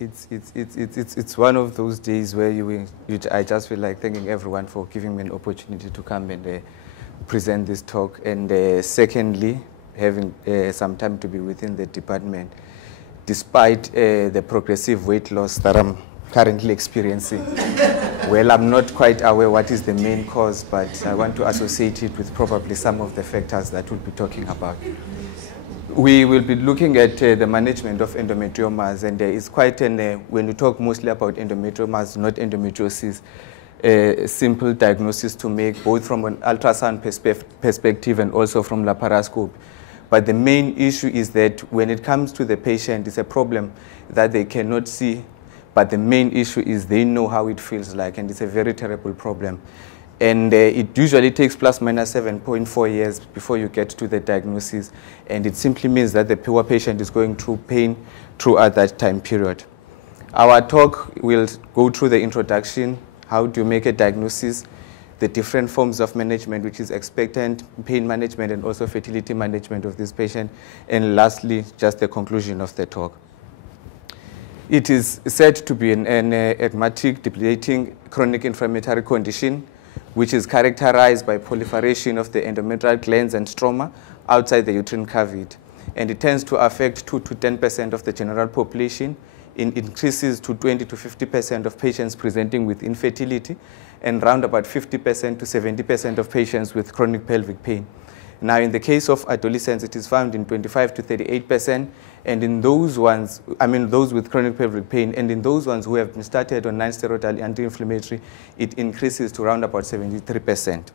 It's one of those days where I just feel like thanking everyone for giving me an opportunity to come and present this talk, and secondly, having some time to be within the department, despite the progressive weight loss that I'm currently experiencing. Well, I'm not quite aware what is the main cause, but I want to associate it with probably some of the factors that we'll be talking about. We will be looking at the management of endometriomas, and it's quite when we talk mostly about endometriomas, not endometriosis, simple diagnosis to make, both from an ultrasound perspective and also from laparoscope. But the main issue is that when it comes to the patient, it's a problem that they cannot see, but the main issue is they know how it feels like, and it's a very terrible problem. And it usually takes plus minus 7.4 years before you get to the diagnosis, and it simply means that the poor patient is going through pain throughout that time period. Our talk will go through the introduction, how do you make a diagnosis, the different forms of management, which is expectant pain management and also fertility management of this patient, and lastly, just the conclusion of the talk. It is said to be an asthmatic, debilitating, chronic inflammatory condition, which is characterized by proliferation of the endometrial glands and stroma outside the uterine cavity. And it tends to affect 2 to 10% of the general population. It increases to 20 to 50% of patients presenting with infertility, and around about 50% to 70% of patients with chronic pelvic pain. Now, in the case of adolescents, it is found in 25 to 38%, and in those ones, those with chronic pelvic pain, and in those ones who have been started on non-steroidal anti-inflammatory, it increases to around about 73%.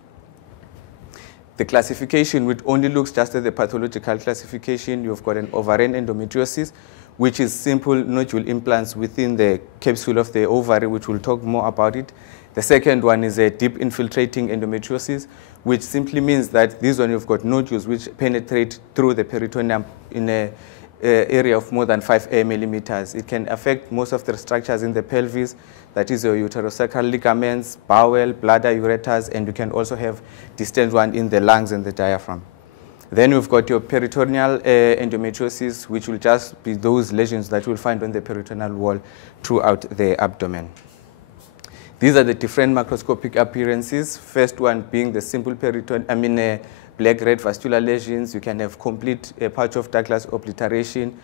The classification, which only looks just at the pathological classification, you've got an ovarian endometriosis, which is simple nodule implants within the capsule of the ovary, which we'll talk more about it. The second one is a deep infiltrating endometriosis, which simply means that this one you've got nodules which penetrate through the peritoneum in an area of more than 5 millimeters. It can affect most of the structures in the pelvis, that is your uterosacral ligaments, bowel, bladder, ureters, and you can also have distant one in the lungs and the diaphragm. Then we've got your peritoneal endometriosis, which will just be those lesions that you'll find on the peritoneal wall throughout the abdomen. These are the different macroscopic appearances. First one being the simple peritoneal, black-red vascular lesions. You can have complete patch of Douglas obliteration,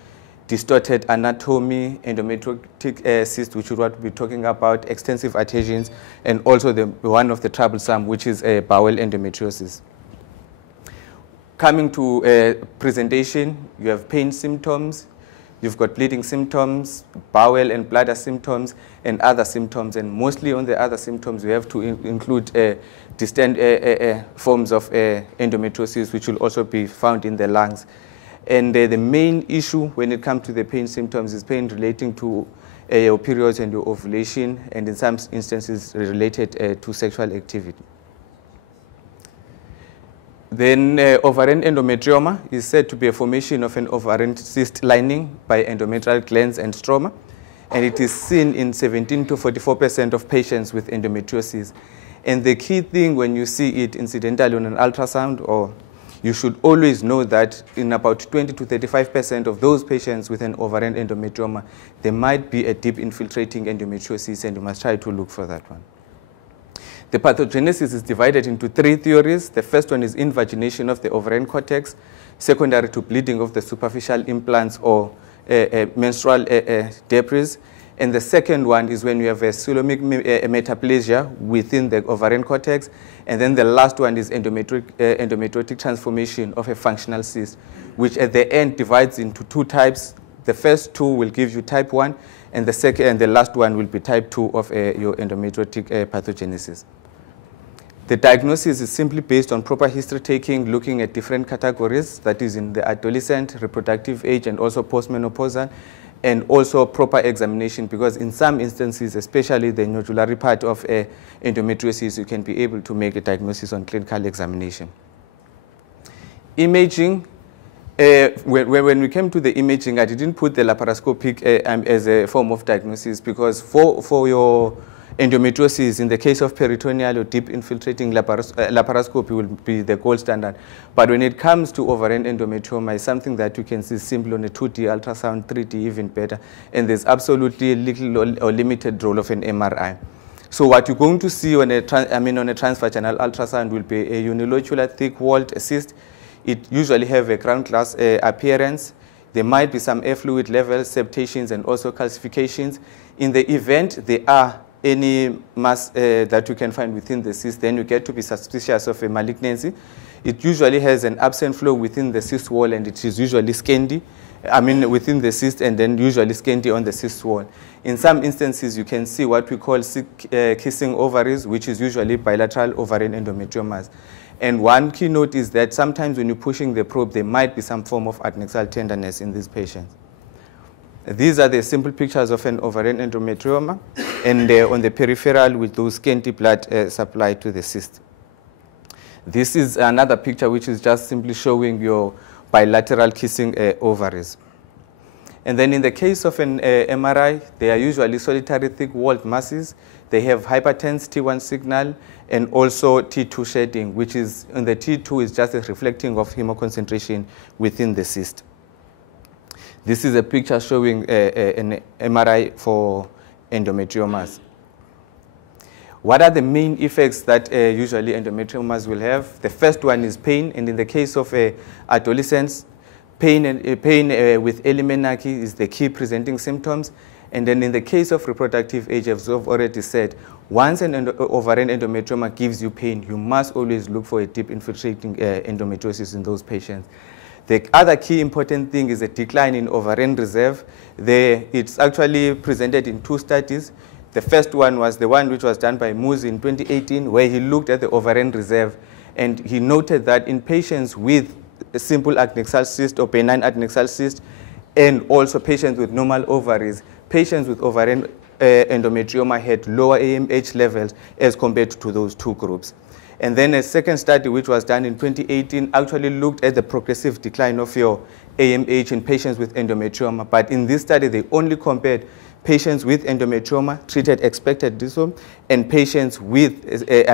distorted anatomy, endometriotic cyst, which is what we'll be talking about, extensive adhesions, and also one of the troublesome, which is bowel endometriosis. Coming to presentation, you have pain symptoms, you've got bleeding symptoms, bowel and bladder symptoms, and other symptoms. And mostly on the other symptoms, we have to include distant forms of endometriosis, which will also be found in the lungs. And the main issue when it comes to the pain symptoms is pain relating to your periods and your ovulation, and in some instances related to sexual activity. Then ovarian endometrioma is said to be a formation of an ovarian cyst lining by endometrial glands and stroma, and it is seen in 17 to 44% of patients with endometriosis. And the key thing when you see it incidentally on an ultrasound, or you should always know that in about 20 to 35% of those patients with an ovarian endometrioma, there might be a deep infiltrating endometriosis, and you must try to look for that one. The pathogenesis is divided into 3 theories. The first one is invagination of the ovarian cortex, secondary to bleeding of the superficial implants or menstrual debris. And the second one is when you have a coelomic metaplasia within the ovarian cortex. And then the last one is endometriotic transformation of a functional cyst, which at the end divides into 2 types. The first 2 will give you type 1, and the second and the last one will be type 2 of your endometriotic pathogenesis. The diagnosis is simply based on proper history taking, looking at different categories, that is in the adolescent, reproductive age, and also postmenopausal, and also proper examination, because in some instances, especially the nodulary part of endometriosis, you can be able to make a diagnosis on clinical examination. Imaging. When we came to the imaging, I didn't put the laparoscopic as a form of diagnosis, because for your Endometriosis, in the case of peritoneal or deep infiltrating laparoscopy, will be the gold standard. But when it comes to ovarian endometrioma, it's something that you can see simply on a 2D ultrasound, 3D even better, and there's absolutely little or limited role of an MRI. So what you're going to see on a transvaginal ultrasound will be a unilocular thick-walled cyst. It usually have a ground glass appearance. There might be some air fluid levels, septations, and also calcifications. In the event there are any mass that you can find within the cyst, then you get to be suspicious of a malignancy. It usually has an absent flow within the cyst wall, and it is usually scanty, within the cyst, and then usually scanty on the cyst wall. In some instances, you can see what we call kissing ovaries, which is usually bilateral ovarian endometriomas. And one key note is that sometimes when you're pushing the probe, there might be some form of adnexal tenderness in these patients. These are the simple pictures of an ovarian endometrioma, and on the peripheral with those scanty blood supply to the cyst. This is another picture which is just simply showing your bilateral kissing ovaries. And then in the case of an MRI, they are usually solitary thick-walled masses. They have hypertense T1 signal and also T2 shedding, which is, in the T2 is just a reflecting of hemoconcentration within the cyst. This is a picture showing an MRI for endometriomas. What are the main effects that usually endometriomas will have? The first one is pain, and in the case of adolescents, pain with early menarche is the key presenting symptoms. And then in the case of reproductive age, as I've already said, once an ovarian endometrioma gives you pain, you must always look for a deep infiltrating endometriosis in those patients. The other key important thing is a decline in ovarian reserve. It's actually presented in 2 studies. The first one was the one which was done by Moose in 2018, where he looked at the ovarian reserve, and he noted that in patients with a simple adnexal cyst or benign adnexal cyst, and also patients with normal ovaries, patients with ovarian endometrioma had lower AMH levels as compared to those 2 groups. And then a second study, which was done in 2018, actually looked at the progressive decline of your AMH in patients with endometrioma. But in this study, they only compared patients with endometrioma treated expected disome and patients with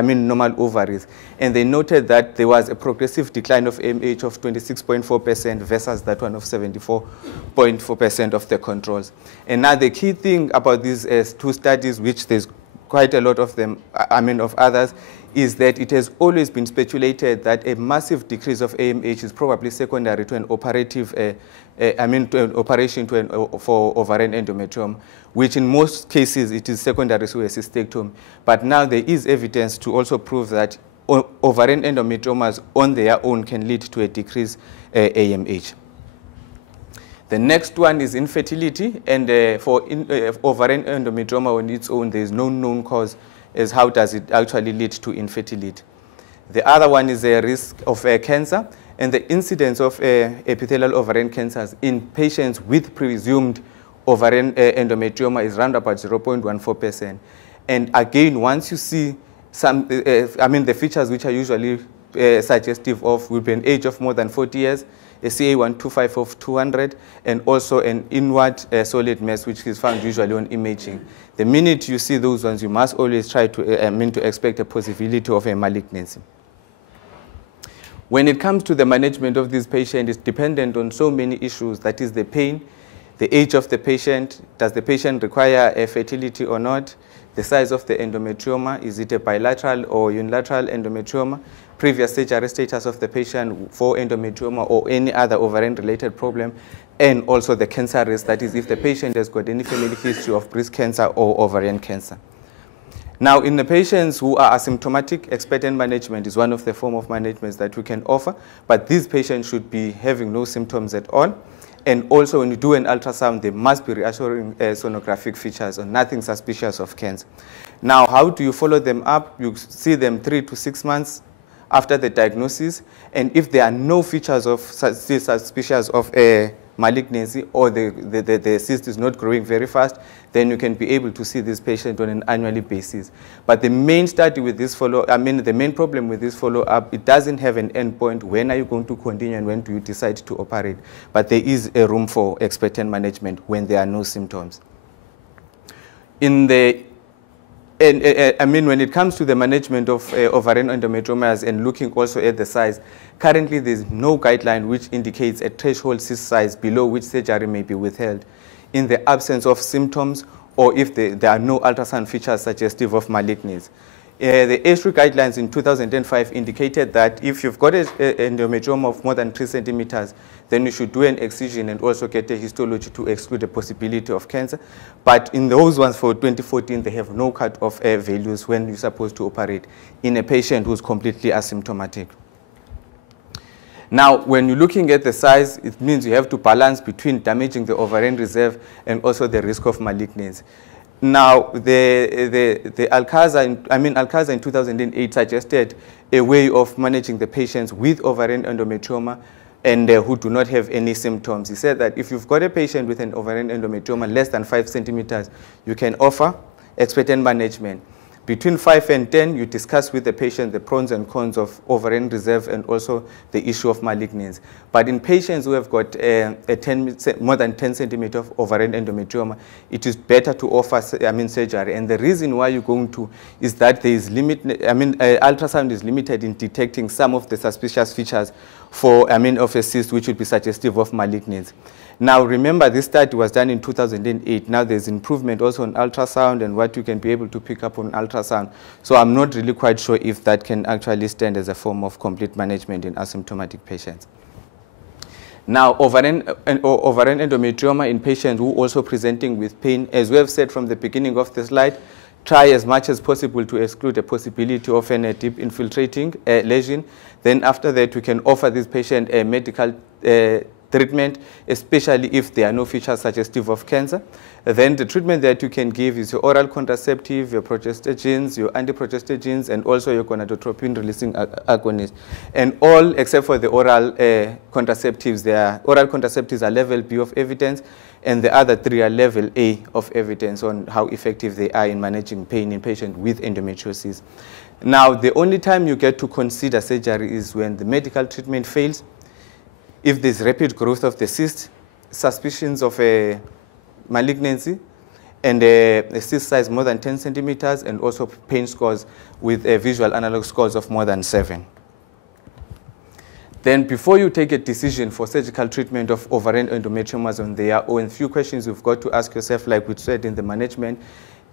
normal ovaries. And they noted that there was a progressive decline of AMH of 26.4% versus that one of 74.4% of the controls. And now the key thing about these 2 studies, which there's quite a lot of them, of others, is that it has always been speculated that a massive decrease of AMH is probably secondary to an operative, to an operation for ovarian endometrioma, which in most cases it is secondary to a cystectomy. But now there is evidence to also prove that ovarian endometriomas on their own can lead to a decreased AMH. The next one is infertility, and for ovarian endometrioma on its own, there is no known cause as how does it actually lead to infertility. The other one is a risk of cancer, and the incidence of epithelial ovarian cancers in patients with presumed ovarian endometrioma is around about 0.14%. And again, once you see some, the features which are usually suggestive of will be an age of more than 40 years, a CA125 of 200, and also an inward solid mass, which is found usually on imaging. The minute you see those ones, you must always try to, to expect a possibility of a malignancy. When it comes to the management of this patient, it's dependent on so many issues. That is the pain, the age of the patient, does the patient require a fertility or not, the size of the endometrioma, is it a bilateral or unilateral endometrioma, previous surgery status of the patient for endometrioma or any other ovarian-related problem, and also the cancer risk, that is if the patient has got any family history of breast cancer or ovarian cancer. Now, in the patients who are asymptomatic, expectant management is one of the form of managements that we can offer, but these patients should be having no symptoms at all. And also, when you do an ultrasound, there must be reassuring sonographic features or nothing suspicious of cancer. Now, how do you follow them up? You see them 3 to 6 months after the diagnosis, and if there are no features of suspicious of a malignancy or the cyst is not growing very fast, then you can be able to see this patient on an annual basis. But the main study with this the main problem with this follow-up, it doesn't have an endpoint. When are you going to continue and when do you decide to operate? But there is a room for expectant management when there are no symptoms. In the And I mean, when it comes to the management of ovarian endometriomas and looking also at the size, currently there's no guideline which indicates a threshold cyst size below which surgery may be withheld in the absence of symptoms or if there are no ultrasound features suggestive of malignancy. The H3 guidelines in 2005 indicated that if you've got an endometrioma of more than 3 centimeters, then you should do an excision and also get a histology to exclude the possibility of cancer. But in those ones for 2014, they have no cut-off values when you're supposed to operate in a patient who's completely asymptomatic. Now, when you're looking at the size, it means you have to balance between damaging the ovarian reserve and also the risk of malignancy. Now, the Alcázar in 2008 suggested a way of managing the patients with ovarian endometrioma and who do not have any symptoms. He said that if you've got a patient with an ovarian endometrioma less than 5 centimeters, you can offer expectant management. Between 5 and 10, you discuss with the patient the pros and cons of ovarian reserve and also the issue of malignancy. But in patients who have got more than 10 centimeters of ovarian endometrioma, it is better to offer surgery. And the reason why you're going to is that there is ultrasound is limited in detecting some of the suspicious features of a cyst which would be suggestive of malignancy. Now, remember, this study was done in 2008. Now, there's improvement also on ultrasound and what you can be able to pick up on ultrasound. So I'm not really quite sure if that can actually stand as a form of complete management in asymptomatic patients. Now, ovarian endometrioma in patients who are also presenting with pain, as we have said from the beginning of the slide, try as much as possible to exclude the possibility of a deep infiltrating lesion. Then after that, we can offer this patient a medical treatment, especially if there are no features suggestive of cancer. Then the treatment that you can give is your oral contraceptive, your progestogens, your antiprogestogens, and also your gonadotropin-releasing agonist. And all except for the oral contraceptives, oral contraceptives are level B of evidence, and the other 3 are level A of evidence on how effective they are in managing pain in patients with endometriosis. Now, the only time you get to consider surgery is when the medical treatment fails, if there's rapid growth of the cyst, suspicions of a malignancy, and a cyst size more than 10 centimeters, and also pain scores with a visual analog scores of more than 7. Then before you take a decision for surgical treatment of ovarian endometriomas on their own, few questions you've got to ask yourself, like we said in the management.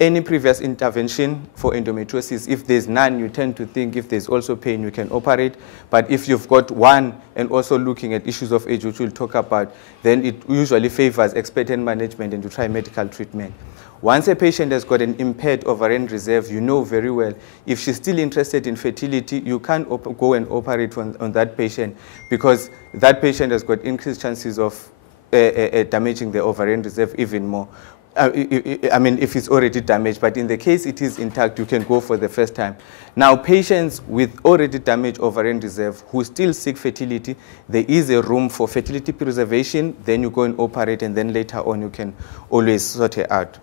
Any previous intervention for endometriosis, if there's none, you tend to think if there's also pain, you can operate. But if you've got one and also looking at issues of age, which we'll talk about, then it usually favors expectant management and to try medical treatment. Once a patient has got an impaired ovarian reserve, you know very well, if she's still interested in fertility, you can't go and operate on that patient because that patient has got increased chances of damaging the ovarian reserve even more. If it's already damaged, but in the case it is intact, you can go for the first time. Now, patients with already damaged ovarian reserve who still seek fertility, there is a room for fertility preservation, then you go and operate, and then later on you can always sort it out.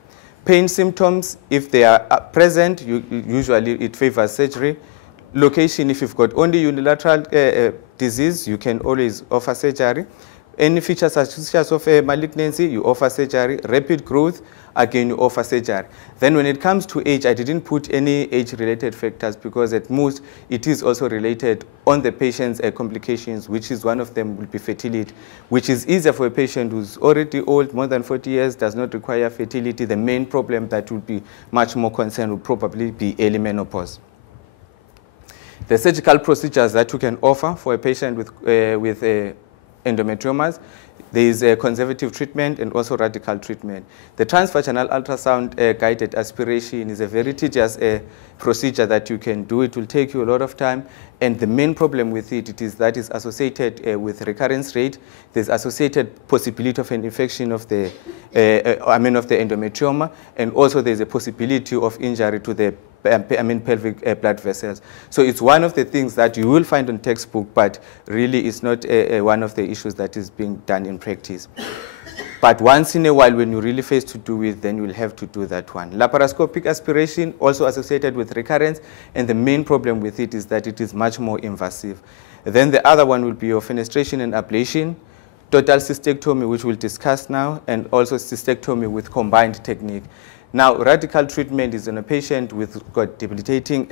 Pain symptoms, if they are present, usually it favors surgery. Location, if you've got only unilateral disease, you can always offer surgery. Any features such of a malignancy, you offer surgery. Rapid growth, again, you offer surgery. Then when it comes to age, I didn't put any age-related factors because at most it is also related on the patient's complications, which is one of them will be fertility, which is easier for a patient who's already old, more than 40 years, does not require fertility. The main problem that would be much more concerned would probably be early menopause. The surgical procedures that you can offer for a patient with endometriomas, there is a conservative treatment and also radical treatment. The transvaginal ultrasound guided aspiration is a very tedious procedure that you can do. It will take you a lot of time, and the main problem with it is that it's associated with recurrence rate. There's associated possibility of an infection of the endometrioma, and also there's a possibility of injury to the pelvic blood vessels. So it's one of the things that you will find on textbook, but really it's not one of the issues that is being done in practice. But once in a while, when you're really faced to do it, then you will have to do that one. Laparoscopic aspiration, also associated with recurrence, and the main problem with it is that it is much more invasive. Then the other one will be your fenestration and ablation, total cystectomy, which we'll discuss now, and also cystectomy with combined technique. Now, radical treatment is in a patient with got debilitating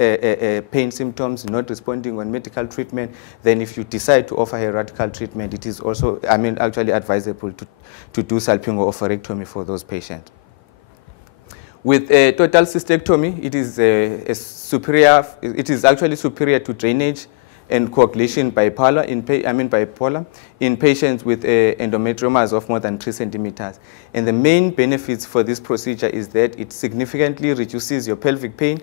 pain symptoms, not responding on medical treatment. Then if you decide to offer a radical treatment, it is also, actually advisable to do salpingo-oophorectomy for those patients. With a total cystectomy, it is actually superior to drainage and coagulation bipolar in patients with endometriomas of more than 3 centimeters. And the main benefits for this procedure is that it significantly reduces your pelvic pain.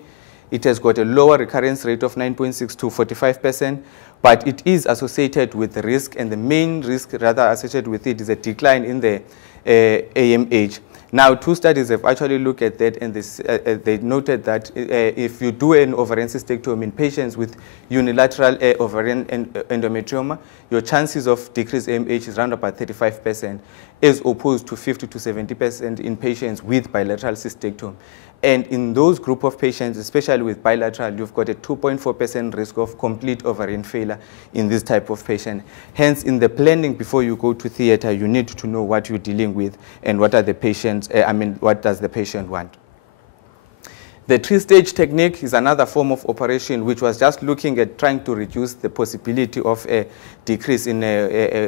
It has got a lower recurrence rate of 9.6 to 45%, but it is associated with risk, and the main risk rather associated with it is a decline in the AMH. Now, 2 studies have actually looked at that, and they noted that if you do an ovarian cystectomy in patients with unilateral ovarian endometrioma, your chances of decreased AMH is around about 35%, as opposed to 50 to 70% in patients with bilateral cystectomy. And in those group of patients, especially with bilateral, you've got a 2.4% risk of complete ovarian failure in this type of patient. Hence, in the planning before you go to theater, you need to know what you're dealing with and what are the patients, what does the patient want. The 3-stage technique is another form of operation which was just looking at trying to reduce the possibility of a decrease in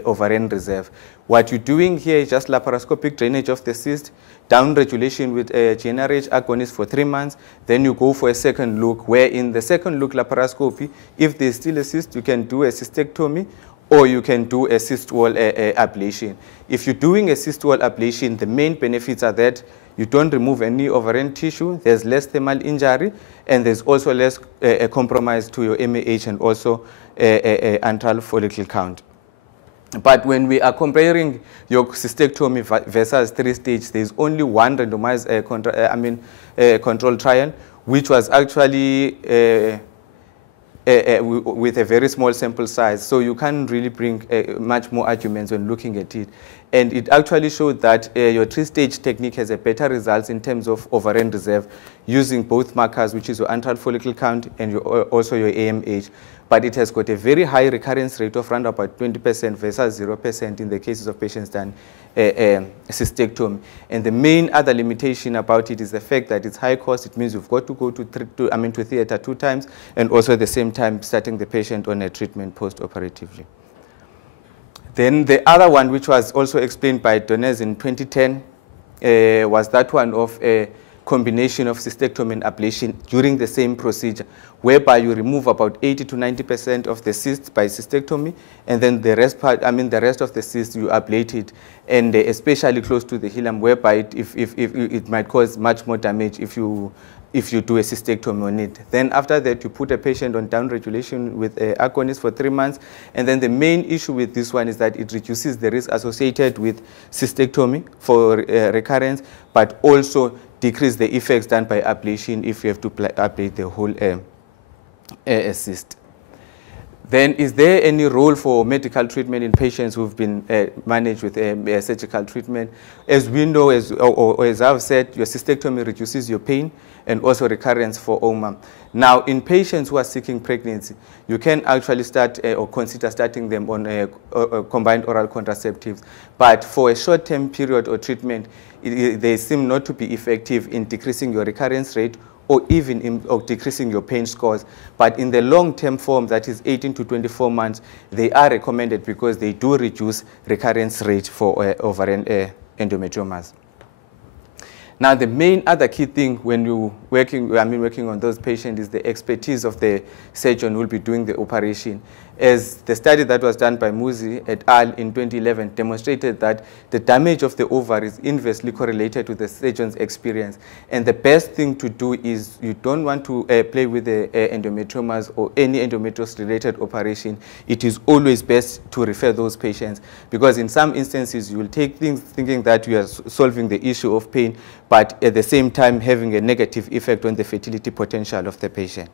ovarian reserve. What you're doing here is just laparoscopic drainage of the cyst, down regulation with a GnRH agonist for 3 months. Then you go for a second look, where in the second look laparoscopy, if there's still a cyst, you can do a cystectomy, or you can do a cyst wall ablation. If you're doing a cyst wall ablation, the main benefits are that you don't remove any ovarian tissue, there's less thermal injury, and there's also less compromise to your MAH and also antral follicle count. But when we are comparing your cystectomy versus 3-stage, there's only one randomized control trial, which was actually with a very small sample size. So you can't really bring much more arguments when looking at it. And it actually showed that your 3-stage technique has a better results in terms of ovarian reserve using both markers, which is your antral follicle count and also your AMH. But it has got a very high recurrence rate of around about 20% versus 0% in the cases of patients done cystectomy. And the main other limitation about it is the fact that it's high cost. It means you've got to go to theater 2 times, and also at the same time starting the patient on a treatment post-operatively. Then the other one, which was also explained by Donez in 2010, was that one of a combination of cystectomy and ablation during the same procedure, whereby you remove about 80 to 90% of the cyst by cystectomy, and then the rest the rest of the cyst you ablate it, and especially close to the hilum, whereby it might cause much more damage if you do a cystectomy on it. Then after that, you put a patient on down regulation with agonist for 3 months. And then the main issue with this one is that it reduces the risk associated with cystectomy for recurrence, but also decrease the effects done by ablation if you have to ablate the whole cyst. Then, is there any role for medical treatment in patients who've been managed with surgical treatment? As we know, or as I've said, your cystectomy reduces your pain and also recurrence for OMA. Now, in patients who are seeking pregnancy, you can actually start or consider starting them on combined oral contraceptives. But for a short-term period or treatment, they seem not to be effective in decreasing your recurrence rate or even in decreasing your pain scores. But in the long-term form, that is 18 to 24 months, they are recommended because they do reduce recurrence rate for ovarian endometriomas. Now, the main other key thing when you're working on those patients is the expertise of the surgeon who will be doing the operation. As the study that was done by Muzi et al. In 2011 demonstrated that the damage of the ovary is inversely correlated to the surgeon's experience. And the best thing to do is you don't want to play with the endometriomas or any endometriosis-related operation. It is always best to refer those patients, because in some instances you will take things thinking that you are solving the issue of pain, but at the same time having a negative effect on the fertility potential of the patient.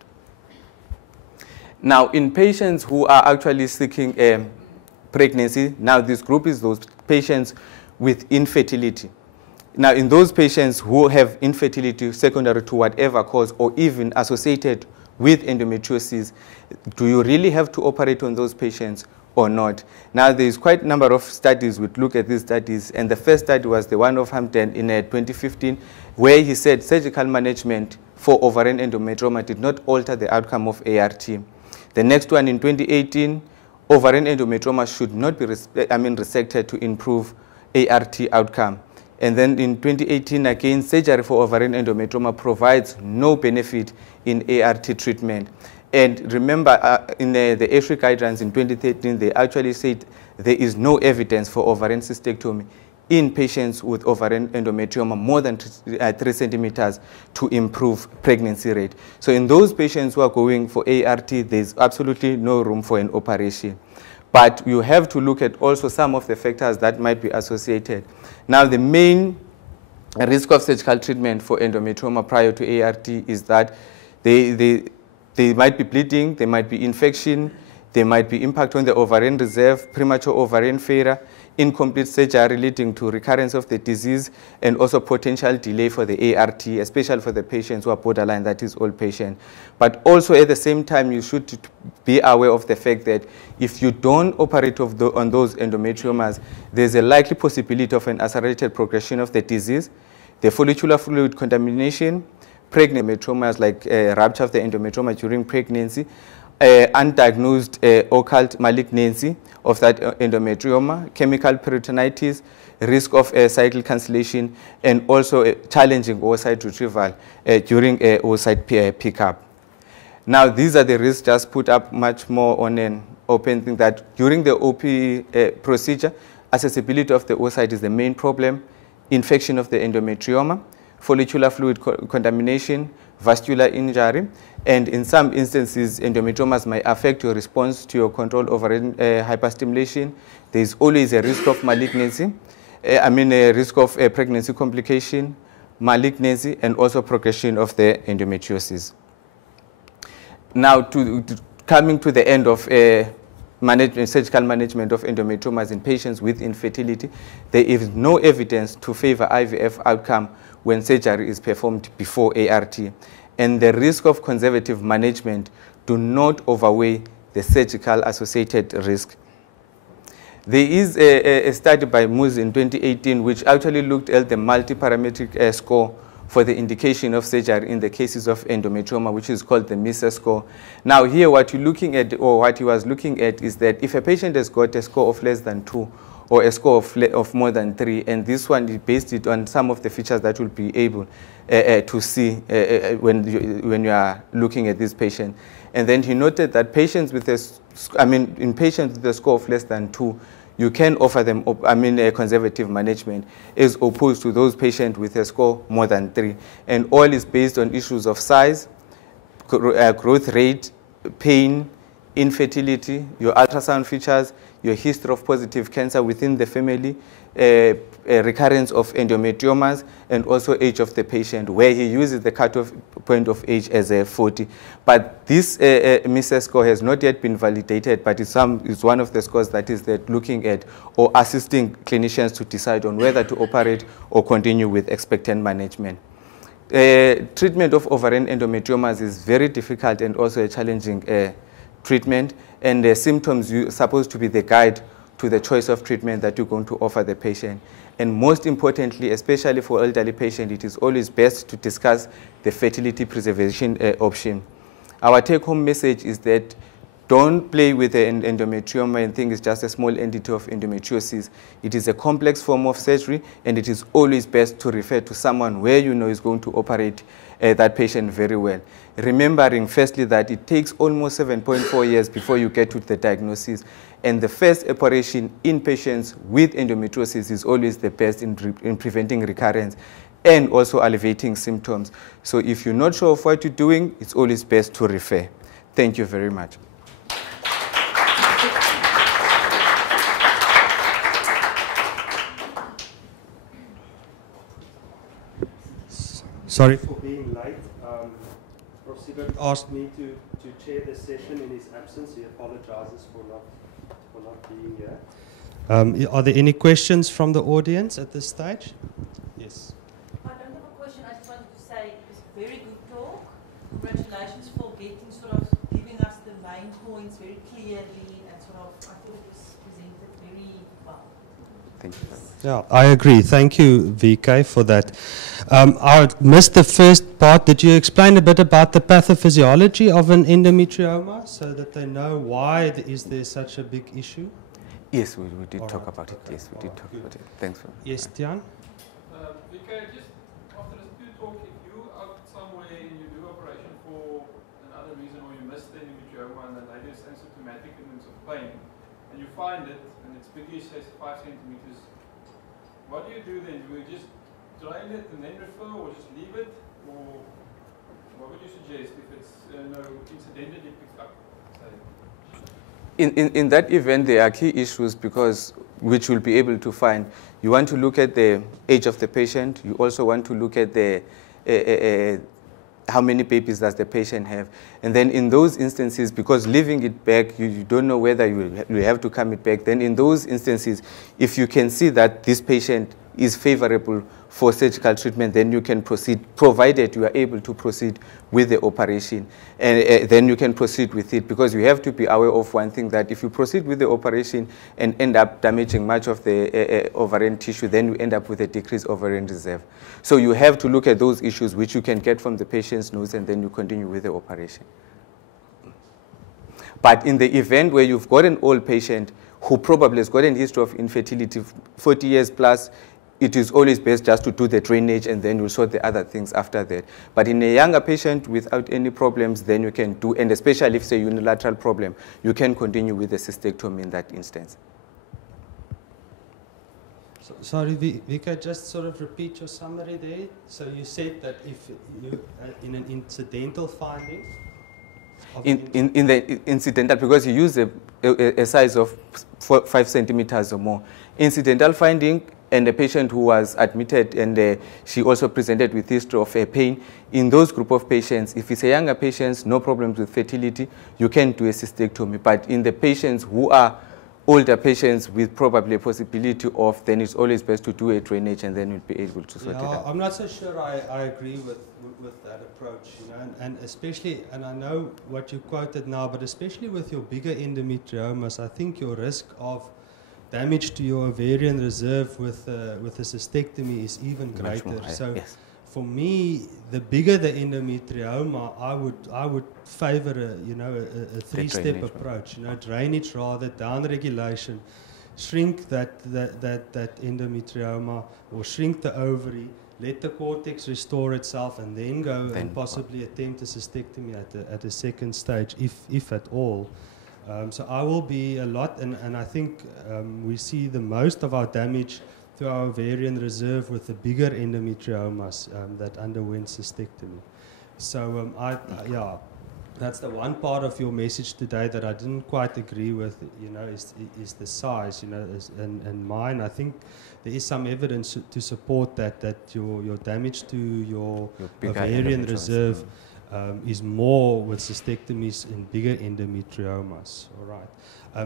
Now, in patients who are actually seeking pregnancy, now this group is those patients with infertility. Now, in those patients who have infertility secondary to whatever cause or even associated with endometriosis, do you really have to operate on those patients, or not. Now, there is quite a number of studies which look at these studies, and the first study was the one of Hampton in 2015, where he said surgical management for ovarian endometrioma did not alter the outcome of ART. The next one in 2018, ovarian endometrioma should not be resected to improve ART outcome. And then in 2018, again, surgery for ovarian endometrioma provides no benefit in ART treatment. And remember, in the ASHRI guidelines in 2013, they actually said there is no evidence for ovarian cystectomy in patients with ovarian endometrioma more than 3 centimeters to improve pregnancy rate. So in those patients who are going for ART, there's absolutely no room for an operation. But you have to look at also some of the factors that might be associated. Now, the main risk of surgical treatment for endometrioma prior to ART is that they might be bleeding, there might be infection, there might be impact on the ovarian reserve, premature ovarian failure, incomplete surgery leading to recurrence of the disease, and also potential delay for the ART, especially for the patients who are borderline, that is all patients. But also at the same time, you should be aware of the fact that if you don't operate on those endometriomas, there's a likely possibility of an accelerated progression of the disease, the follicular fluid contamination, pregnant endometriomas like rupture of the endometrioma during pregnancy, undiagnosed occult malignancy of that endometrioma, chemical peritonitis, risk of cycle cancellation, and also challenging oocyte retrieval during oocyte pickup. Now, these are the risks just put up much more on an open thing that during the OP procedure, accessibility of the oocyte is the main problem, infection of the endometrioma, follicular fluid contamination, vascular injury, and in some instances, endometriomas might affect your response to your controlled ovarian hyperstimulation. There is always a risk of malignancy, a risk of pregnancy complication, malignancy, and also progression of the endometriosis. Now, coming to the end of surgical management of endometriomas in patients with infertility, there is no evidence to favor IVF outcome when surgery is performed before ART. And the risk of conservative management do not outweigh the surgical associated risk. There is a study by Moose in 2018 which actually looked at the multi-parametric score for the indication of surgery in the cases of endometrioma, which is called the MISA score. Now here what you're looking at, or what he was looking at, is that if a patient has got a score of less than 2 or a score of more than 3, and this one is based it on some of the features that you'll be able to see when you are looking at this patient. And then he noted that patients with in patients with a score of less than 2, you can offer them, a conservative management, as opposed to those patients with a score more than 3. And all is based on issues of size, growth rate, pain, infertility, your ultrasound features, your history of positive cancer within the family, recurrence of endometriomas, and also age of the patient, where he uses the cutoff point of age as 40. But this MISA score has not yet been validated, but it's one of the scores that is looking at or assisting clinicians to decide on whether to operate or continue with expectant management. Treatment of ovarian endometriomas is very difficult and also a challenging treatment, and the symptoms are supposed to be the guide to the choice of treatment that you're going to offer the patient. And most importantly, especially for elderly patients, it is always best to discuss the fertility preservation option. Our take-home message is that don't play with the endometrioma and think it's just a small entity of endometriosis. It is a complex form of surgery, and it is always best to refer to someone where you know is going to operate that patient very well. Remembering firstly that it takes almost 7.4 years before you get to the diagnosis, and the first operation in patients with endometriosis is always the best in preventing recurrence and also alleviating symptoms. So if you're not sure of what you're doing, it's always best to refer. Thank you very much. Sorry for being late. Prof. Siebert asked me to chair this session in his absence. He apologizes for not being here. Are there any questions from the audience at this stage? Yes. I don't have a question. I just wanted to say it was a very good talk. Congratulations for giving us the main points very clearly and sort of, I thought it was presented very well. Thank you. Yeah, I agree. Thank you, VK, for that. I missed the first part. Did you explain a bit about the pathophysiology of an endometrioma so that they know why is there such a big issue? Yes, we did All talk right, about it. okay, Yes, we all did right, talk good. about it. Thanks for Yes, Tian? VK, just after this two talk, if you out somewhere and you do operation for another reason or you miss the endometrioma and the lady is asymptomatic in terms of pain, and you find it and it's bigger, say 5 centimeters, what do you do then? Do you just drain it and then refer, or just leave it? Or what would you suggest if it's no incidentally picked up? In that event, there are key issues which you'll be able to find. You want to look at the age of the patient. You also want to look at the how many babies does the patient have. And then in those instances, because leaving it back, you don't know whether you have to come it back. Then in those instances, if you can see that this patient is favorable for surgical treatment, then you can proceed, provided you are able to proceed with the operation. And then you can proceed with it, because you have to be aware of one thing, that if you proceed with the operation and end up damaging much of the ovarian tissue, then you end up with a decreased ovarian reserve. So you have to look at those issues which you can get from the patient's notes, and then you continue with the operation. But in the event where you've got an old patient who probably has got a history of infertility, 40 years plus, it is always best just to do the drainage and then you'll sort the other things after that. But in a younger patient without any problems, then you can do, and especially if it's a unilateral problem, you can continue with the cystectomy in that instance. So, sorry, Vika, just sort of repeat your summary there. So you said that if you, in an incidental finding, in the incidental, because you use a size of 5 centimeters or more. Incidental finding, and a patient who was admitted and she also presented with history of pain. In those group of patients, if it's a younger patient, no problems with fertility, you can do a cystectomy. But in the patients who are older patients with probably a possibility of, then it's always best to do a drainage and then you'll be able to sort it out. I'm not so sure I agree with that approach, you know, and especially, and I know what you quoted now, but especially with your bigger endometriomas, I think your risk of damage to your ovarian reserve with a cystectomy is even greater. So yes. For me, the bigger the endometrioma, I would favor a three-step approach. You know, drainage rather, down regulation, shrink that endometrioma or shrink the ovary, let the cortex restore itself, and then go and possibly attempt a cystectomy at a second stage, if at all. So I will be a lot, and I think we see the most of our damage to our ovarian reserve with the bigger endometriomas that underwent cystectomy. So yeah, that's the one part of your message today that I didn't quite agree with. You know, is the size. You know, and mine. I think there is some evidence to support that your damage to your ovarian reserve is more with cystectomies in bigger endometriomas. All right.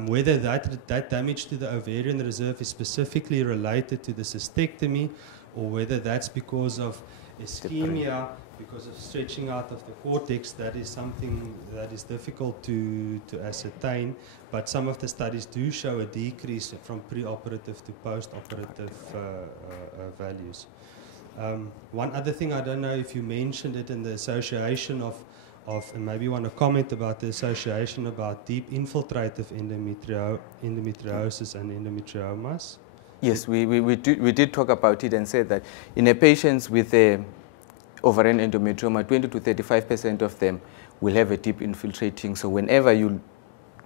Whether that damage to the ovarian reserve is specifically related to the cystectomy, or whether that's because of ischemia, because of stretching out of the cortex, that is something that is difficult to ascertain. But some of the studies do show a decrease from preoperative to postoperative values. One other thing, I don't know if you mentioned it in the association of and maybe you want to comment about the association about deep infiltrative endometriosis and endometriomas. Yes, we did talk about it and said that in a patient with a ovarian endometrioma, 20 to 35% of them will have a deep infiltrating. So whenever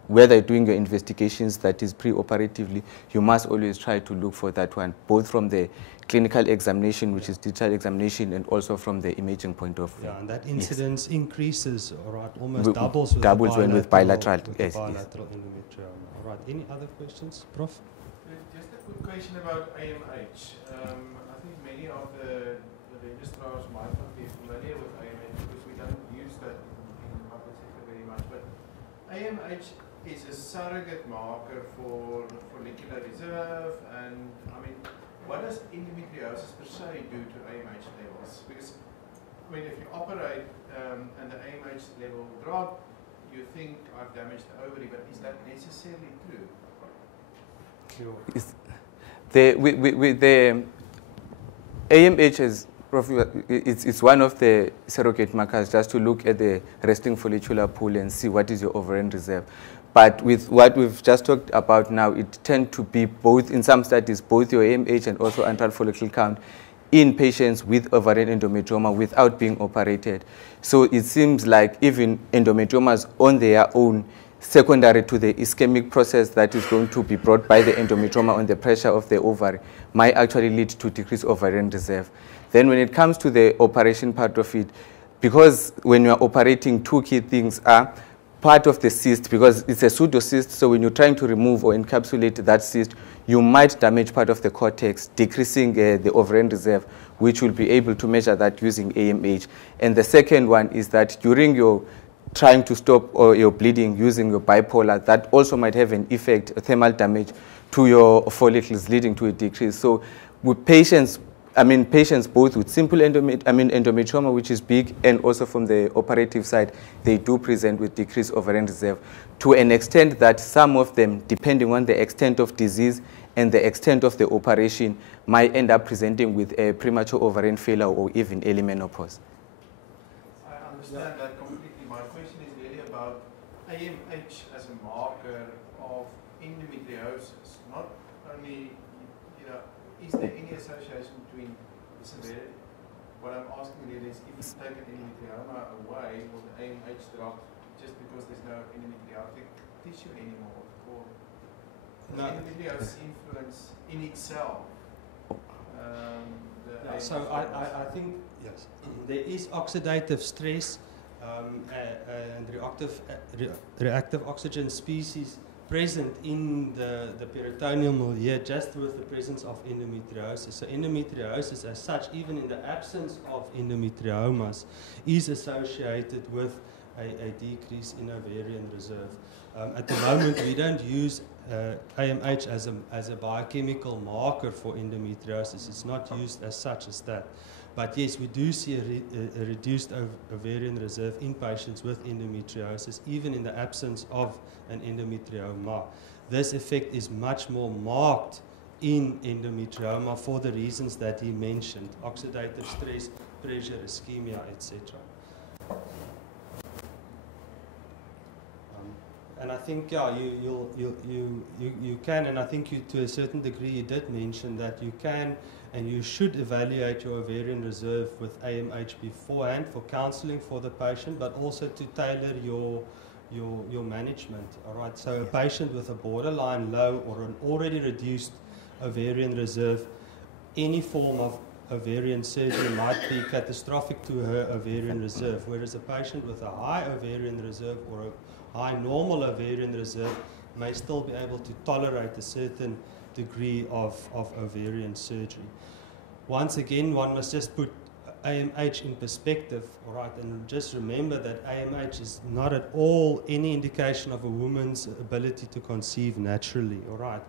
whether you're doing your investigations that is pre-operatively, you must always try to look for that one, both from the clinical examination, which is digital examination, and also from the imaging point of view. Yeah, and that incidence increases, all right, almost doubles with bilateral endometrioma. All right, any other questions, Prof? Just a quick question about AMH. I think many of the registrars might not be familiar with AMH because we don't use that in the public sector very much. But AMH is a surrogate marker for follicular reserve, and I mean, what does endometriosis per se do to AMH levels? Because I mean, if you operate and the AMH level drop, you think I've damaged the ovary, but is that necessarily true? With the AMH is it's one of the surrogate markers just to look at the resting follicular pool and see what is your ovarian reserve. But with what we've just talked about now, it tends to be both, in some studies, both your AMH and also antral follicle count in patients with ovarian endometrioma without being operated. So it seems like even endometriomas on their own, secondary to the ischemic process that is going to be brought by the endometrioma on the pressure of the ovary, might actually lead to decreased ovarian reserve. Then when it comes to the operation part of it, because when you are operating, two key things are part of the cyst, because it's a pseudocyst, so when you're trying to remove or encapsulate that cyst, you might damage part of the cortex, decreasing the ovarian reserve, which will be able to measure that using AMH. And the second one is that during your trying to stop or your bleeding using your bipolar, that also might have an effect, a thermal damage to your follicles, leading to a decrease. So with patients, patients both with simple endometrioma, which is big, and also from the operative side, they do present with decreased ovarian reserve to an extent that some of them, depending on the extent of disease and the extent of the operation, might end up presenting with a premature ovarian failure or even early menopause. I understand that completely. My question is really about AMH as a marker of endometriosis. Not only, is there any association between the severity? What I'm asking really is, if you take an endometrioma away, will the AMH drop just because there's no endometriotic tissue anymore? Or No. endometriosis influence in itself? So I think yes, there is oxidative stress and reactive oxygen species present in the peritoneal milieu just with the presence of endometriosis. So endometriosis as such, even in the absence of endometriomas, is associated with a decrease in ovarian reserve. At the moment, we don't use AMH as a biochemical marker for endometriosis. It's not used as such as that. But yes, we do see a reduced ovarian reserve in patients with endometriosis, even in the absence of an endometrioma. This effect is much more marked in endometrioma for the reasons that he mentioned: oxidative stress, pressure, ischemia, etc. And I think, yeah, you can, and I think you, to a certain degree, you did mention that you can and you should evaluate your ovarian reserve with AMH beforehand for counseling for the patient, but also to tailor your management. All right. So a patient with a borderline low or an already reduced ovarian reserve, any form of ovarian surgery might be catastrophic to her ovarian reserve, whereas a patient with a high ovarian reserve or a high normal ovarian reserve may still be able to tolerate a certain degree of ovarian surgery. Once again, one must just put AMH in perspective, all right, and just remember that AMH is not at all any indication of a woman's ability to conceive naturally, all right.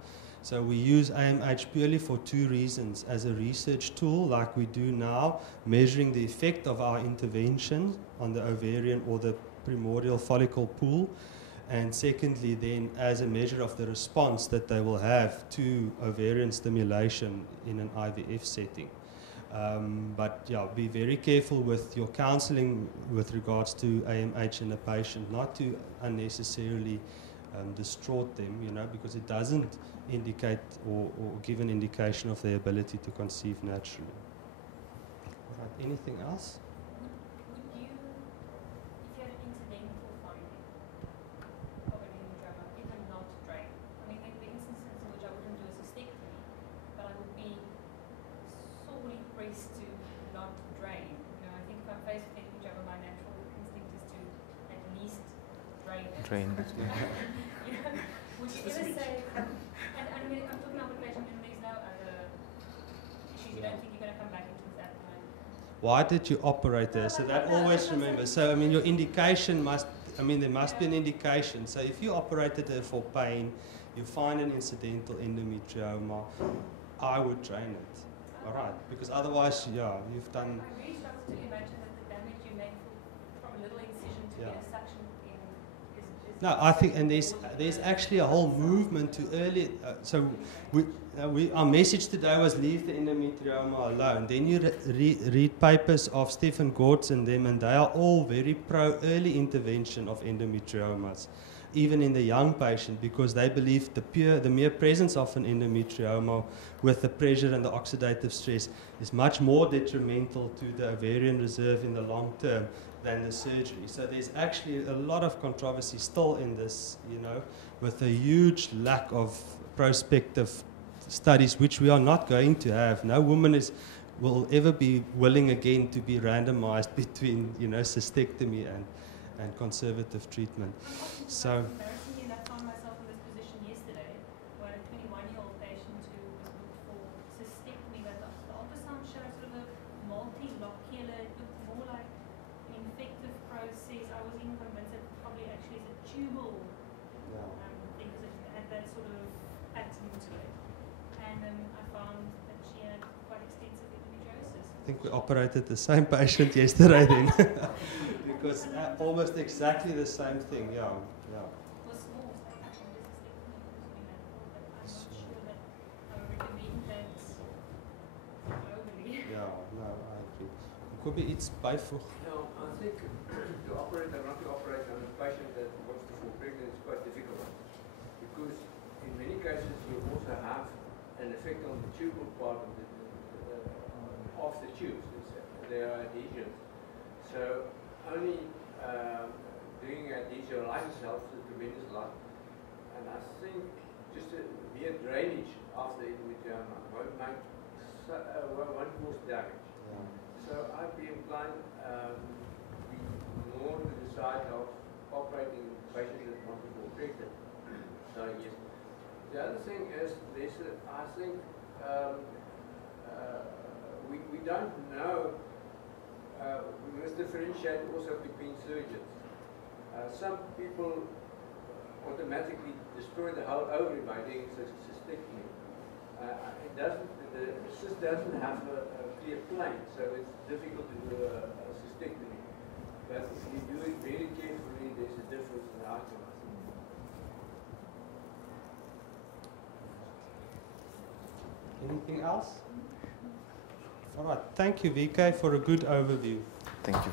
So we use AMH purely for two reasons: as a research tool, like we do now, measuring the effect of our intervention on the ovarian or the primordial follicle pool, and secondly then as a measure of the response that they will have to ovarian stimulation in an IVF setting. But yeah, be very careful with your counseling with regards to AMH in a patient, not to unnecessarily distraught them, because it doesn't indicate or give an indication of their ability to conceive naturally. All right, anything else? Would you, if you had an incidental finding of an endometrioma, even not drain? I mean, there are instances in which I wouldn't do a cystectomy, but I would be sorely pressed to not drain. I think if I'm faced with endometrioma, my natural instinct is to at least drain it. Drain it. Would you ever say, and I mean, I'm talking about patient and there's no other issues, you don't think you're going to come back into that time? Why did you operate there? So that always remember. So I mean, your indication must, there must be an indication. So if you operated there for pain, you find an incidental endometrioma, I would drain it. All right, because otherwise, yeah, you've done. I really struggle to imagine that the damage you make from a little incision to get a suction in No, I think, and there's actually a whole movement to early. Our message today was leave the endometrioma alone. Then you read papers of Stephen Gortz and them, and they are all very pro early intervention of endometriomas, even in the young patient, because they believe the mere presence of an endometrioma with the pressure and the oxidative stress is much more detrimental to the ovarian reserve in the long term than the surgery. So there's actually a lot of controversy still in this, with a huge lack of prospective studies, which we are not going to have. No woman will ever be willing again to be randomized between, cystectomy and conservative treatment. So. Embarrassingly, I found myself in this position yesterday, where a 21-year-old patient who was booked for cystectomy, but the ultrasound showed sort of a multi-locular, it looked more like an infective process. I was even convinced that probably actually is a tubal thing, because it had that sort of pattern to it. And I found that she had quite extensive endometriosis. I think we operated the same patient yesterday then. Because almost exactly the same thing, yeah. Was small, so actually this is but I'm not sure that I would recommend that globally. Yeah, no, I agree. Could be iets bijvoegen. No, I think to operate or not to operate on a patient that wants to fall pregnant is quite difficult, because in many cases you also have an effect on the tubal part of the tubes. There are adhesions. So only doing adhesiolysis helps a tremendous lot. And I think just a mere drainage of the endometrioma won't cause damage. Yeah. So I'd be inclined more to the side of operating patients that want to fall pregnant. So yes. The other thing is I think we don't know. We must differentiate also between surgeons. Some people automatically destroy the whole ovary by doing such a cystectomy. The cyst doesn't have a clear plane, so it's difficult to do a cystectomy. But if you do it very carefully, there's a difference in the outcome, I think. Anything else? All right, thank you, VK, for a good overview. Thank you.